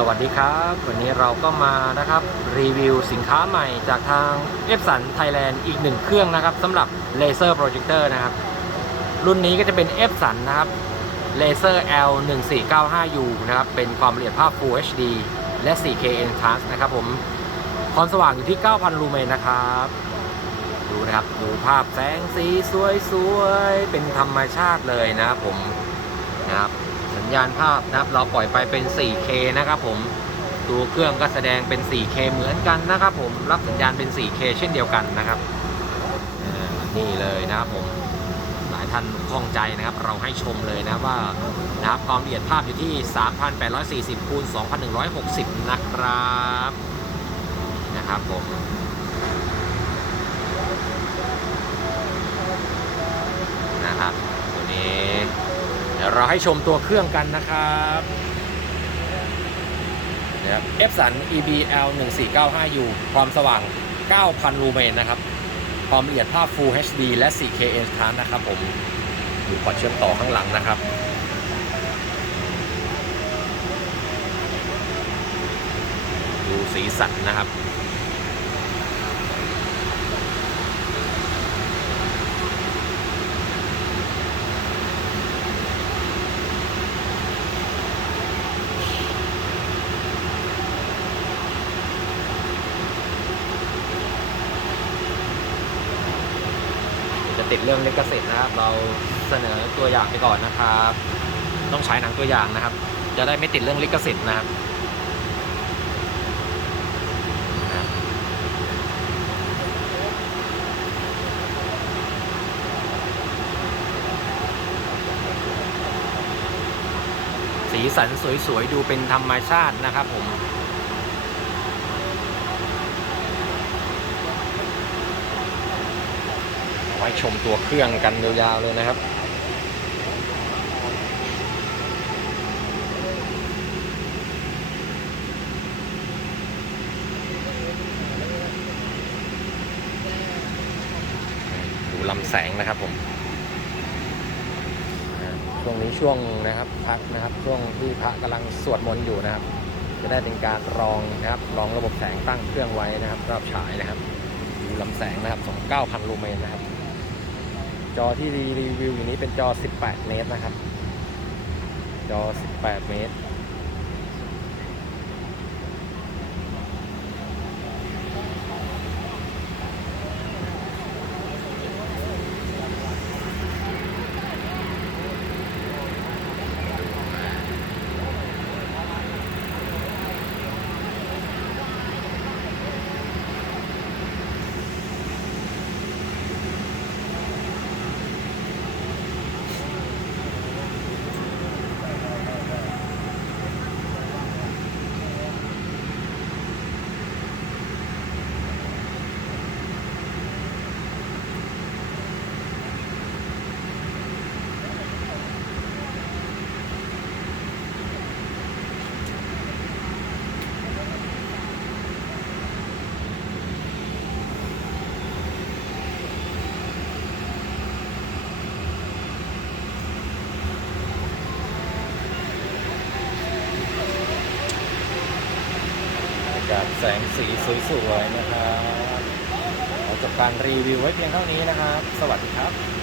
สวัสดีครับ วันนี้เราก็มานะครับรีวิวสินค้าใหม่จากทางเอฟสันไทยแลนด์อีกหนึ่งเครื่องนะครับสำหรับเลเซอร์โปรเจคเตอร์นะครับ รุ่นนี้ก็จะเป็นเอฟสันนะครับเลเซอร์ L 1 4 9 5 U นะครับเป็นความละเอียดภาพ Full HD และ 4K Enhanced นะครับผมความสว่างอยู่ที่ 9,000 ลูเมนนะครับ ดูนะครับ ดูภาพแสงสีสวยๆ เป็นธรรมชาติเลยนะครับผมนะครับ ญญาณภาพนะครับ เราปล่อยไปเป็น 4K นะครับผมตัวเครื่องก็แสดงเป็น 4K เหมือนกันนะครับผมรับสัญญาณเป็น 4K เช่นเดียวกันนะครับนี่เลยนะครับผมหลายท่านข้องใจนะครับ เราให้ชมเลยนะว่านะครับความละเอียดภาพอยู่ที่ 3,840คูณ2,160 นะครับนะครับผมนะครับตัวนี้ เราให้ชมตัวเครื่องกันนะครับนะครับ Epson EBL 1495U ความสว่าง 9,000 ลูเมนนะครับ ความละเอียดภาพ Full HD และ 4K Enhanced นะครับผมดูพอเชื่อมต่อข้างหลังนะครับดูสีสันนะครับ ติดเรื่องลิขสิทธิ์นะครับ เราเสนอตัวอย่างไปก่อนนะครับ ต้องใช้หนังตัวอย่างนะครับ จะได้ไม่ติดเรื่องลิขสิทธิ์นะครับนะครับสีสันสวยๆ ดูเป็นธรรมชาตินะครับผม ไว้ชมตัวเครื่องกันยาวๆเลยนะครับ ดูลำแสงนะครับผมช่วงนี้ช่วงนะครับพักนะครับช่วงที่พระกำลังสวดมนต์อยู่นะครับ จะได้เป็นการรองนะครับรองระบบแสงตั้งเครื่องไว้นะครับรอบฉายนะครับดูลำแสงนะครับของ9,000ลูเมนนะครับ จอที่รีวิวอยู่นี้เป็นจอ 18 เมตรนะครับ จอ 18 เมตร กับแสงสีสวยๆนะครับเราจบการรีวิวไว้เพียงเท่านี้นะครับ สวัสดีครับ